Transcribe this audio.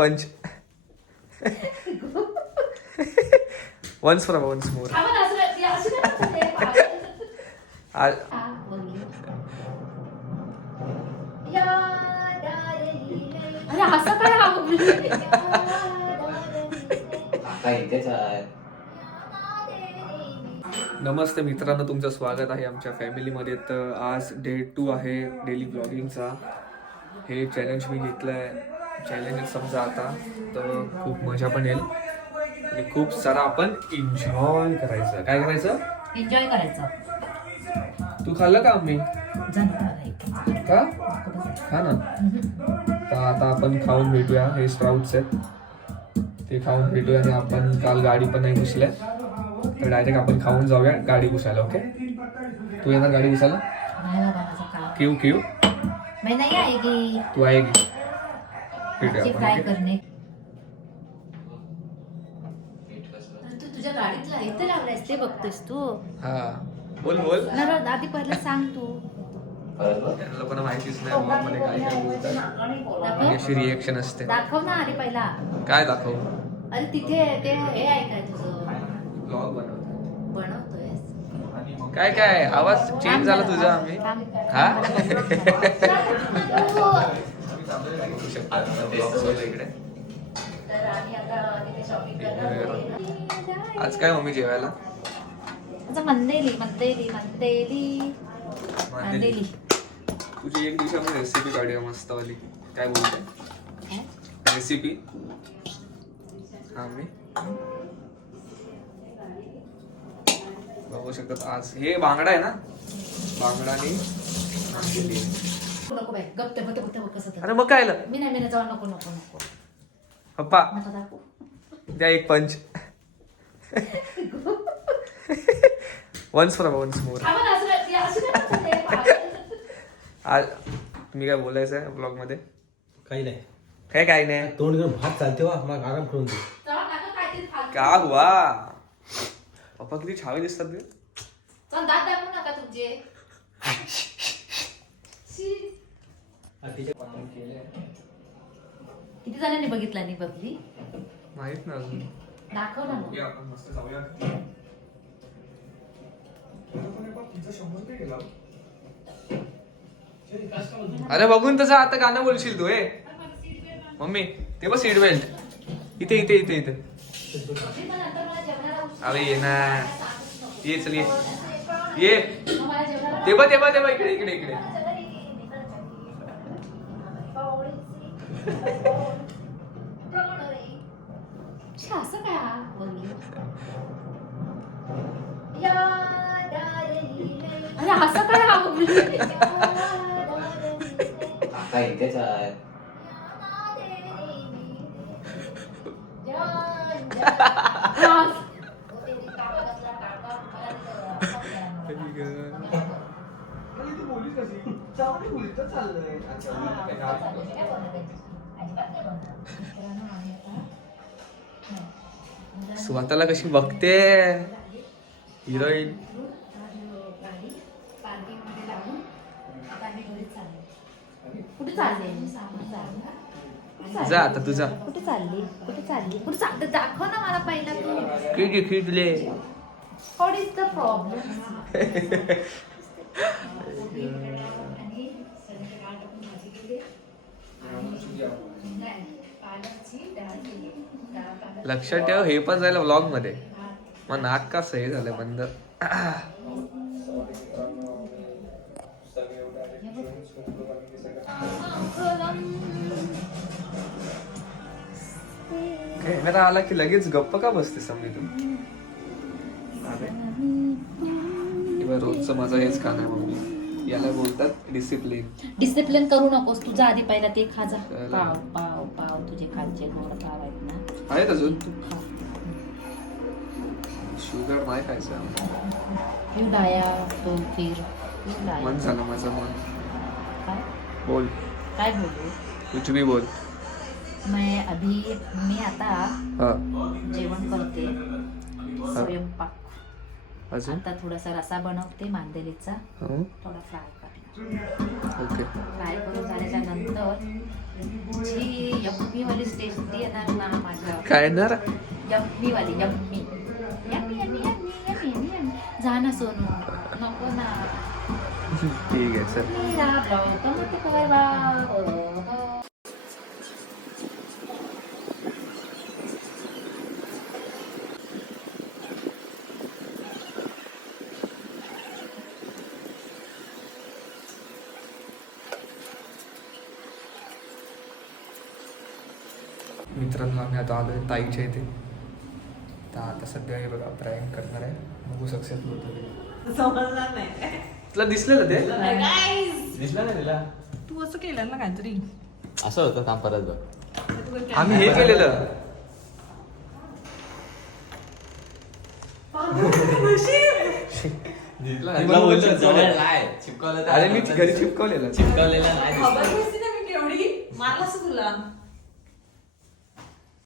पंच once for once मोर. नमस्ते मित्रांनो, तुमचं स्वागत आहे आमच्या फॅमिलीमध्ये. तर आज डे 2 आहे डेली ब्लॉगिंगचा. हे चॅलेंज मी घेतलं आहे. चॅलेंज समजा आता तर खूप मजा पण येईल आणि खूप सारा आपण एन्जॉय करायचं. काय करायचं? एन्जॉय करायचं. तू खाल्लं का आम्ही का? खा ना. तर आता आपण खाऊन भेटूया. हे स्प्राउट्स आहेत, ते खाऊन भेटूया. आणि आपण काल गाडी पण नाही घुसल्या, तर डायरेक्ट आपण खाऊन जाऊया गाडी घुसायला. ओके, तू येणार गाडी घुसायला? क्यों क्यों? मैं नहीं आएगी. तू आएगी. भेटूया फ्राय आपण. करणे. तू तुझ्या गाडीतला इथे लावलायस ते बघतोस तू. हा, बोल बोल. आधी पहिला सांग तू. त्यांना पण माहितीच नाही ब्लॉग मध्ये काय काय बोलतात आणि अशी रिएक्शन असते. दाखव ना आधी पहिला. काय दाखवू? अरे तिथे ते हे आहे काय तुझं? ब्लॉग बनवतो. बनवतोयस काय काय आवाज चेंज झाला तुझा. आम्ही हा इकडे. तर आम्ही आता तिथे शॉपिंग करणार. आज काय मम्मी जेवायला? अच्छा, मंदेली मंदेली मंदेली मंदेली. तुझी एक दिवसामध्ये रेसिपी काढूया मस्तवाली. काय बोलते रेसिपी? हा, मी बघू शकतात. आज हे बांगडा आहे ना, बांगडाने मंदेली. नको बाई, गप्प ते बघ कसं. अरे मग काय आलं? मी नाही जाऊ. नको नको नको पप्पा नका दाखवू. द्या एक punch. Once for once more. आज तुम्ही काय बोलायचं आहे ब्लॉग मध्ये? काही नाही. काय नाही. तोंड घेऊन भात चालते वा, मला आराम करून दे. का हुआ? पप्पा किती छावे दिसतात ते. दात दाखवू नका तुमचे. किती जणांनी बघितला नाही बघली माहित ना अजून. दाखव ना मग. आपण मस्त जाऊया. अरे बघून तसं आता गाणं बोलशील तू. मम्मी ते बघ सीट बेल्ट इथे इथे इथे इथे. अरे ये ना, ये चल ये ते बघ इकडे इकडे इकडे. असं काय बोलली? अरे असं काय बोलली? आता इथेच आहे. स्वतःला कशी बघते हिरोईन. कुठे चालले? जा आता तुझा. कुठे चालली? कुठे चालते? दाखव ना मला पहिला तू. किती खिडले. What is the problem? लक्षात ठेव, हे पण जायला व्लॉग मध्ये. मग नाक का सही झालं बंद. कॅमेरा आला की लगेच गप्प का बसते समजी तू? रोजचं माझा हेच का नाही मम्मी. याला बोलतात डिसिप्लिन करू नकोस. तुझा आधी पहिला ते खा जा. पाव पाव पाव तुझे खालचे गोड पाव आहेत ना, आहेत अजून. तू खा. शुगर नाही खायचं. यू डाया तो फिर मन झालं माझं मन. काय बोल, काय बोलू? कुछ भी बोल. मी आता हा जेवण करते. स्वयंपाक. अजून आता थोडासा रसा बनवते मांदेलीचा. थोडा फ्राय करते. ओके. फ्राय करून झाल्याच्या नंतर जी यम्मी वाली टेस्टी येणार ना माझ्या काय येणार यम्मी वाली yummy yummy yummy yummy yummy yummy जा ना सोनू नको ना ठीक आहे चल मेरा ब्लॉग मत करवा मित्रांनो आम्ही आता आलोय ताईच्या इथे तर आता सध्या हे बघा प्रँक करणार आहे बघू सक्सेसफुल होतं समजणार नाही तुला दिसलं का ते दिसला ना तिला तू असं केलं ना काहीतरी असं होतं थांब परत बघ आम्ही हे केलेलं दिसला मी मला बोललो, जवळ नाही चिपकवलं तर अरे मी घरी चिपकवलेलं चिपकवलेलं नाही खबर दिसलं. नसती ना मी केवढी मारलं असं तुला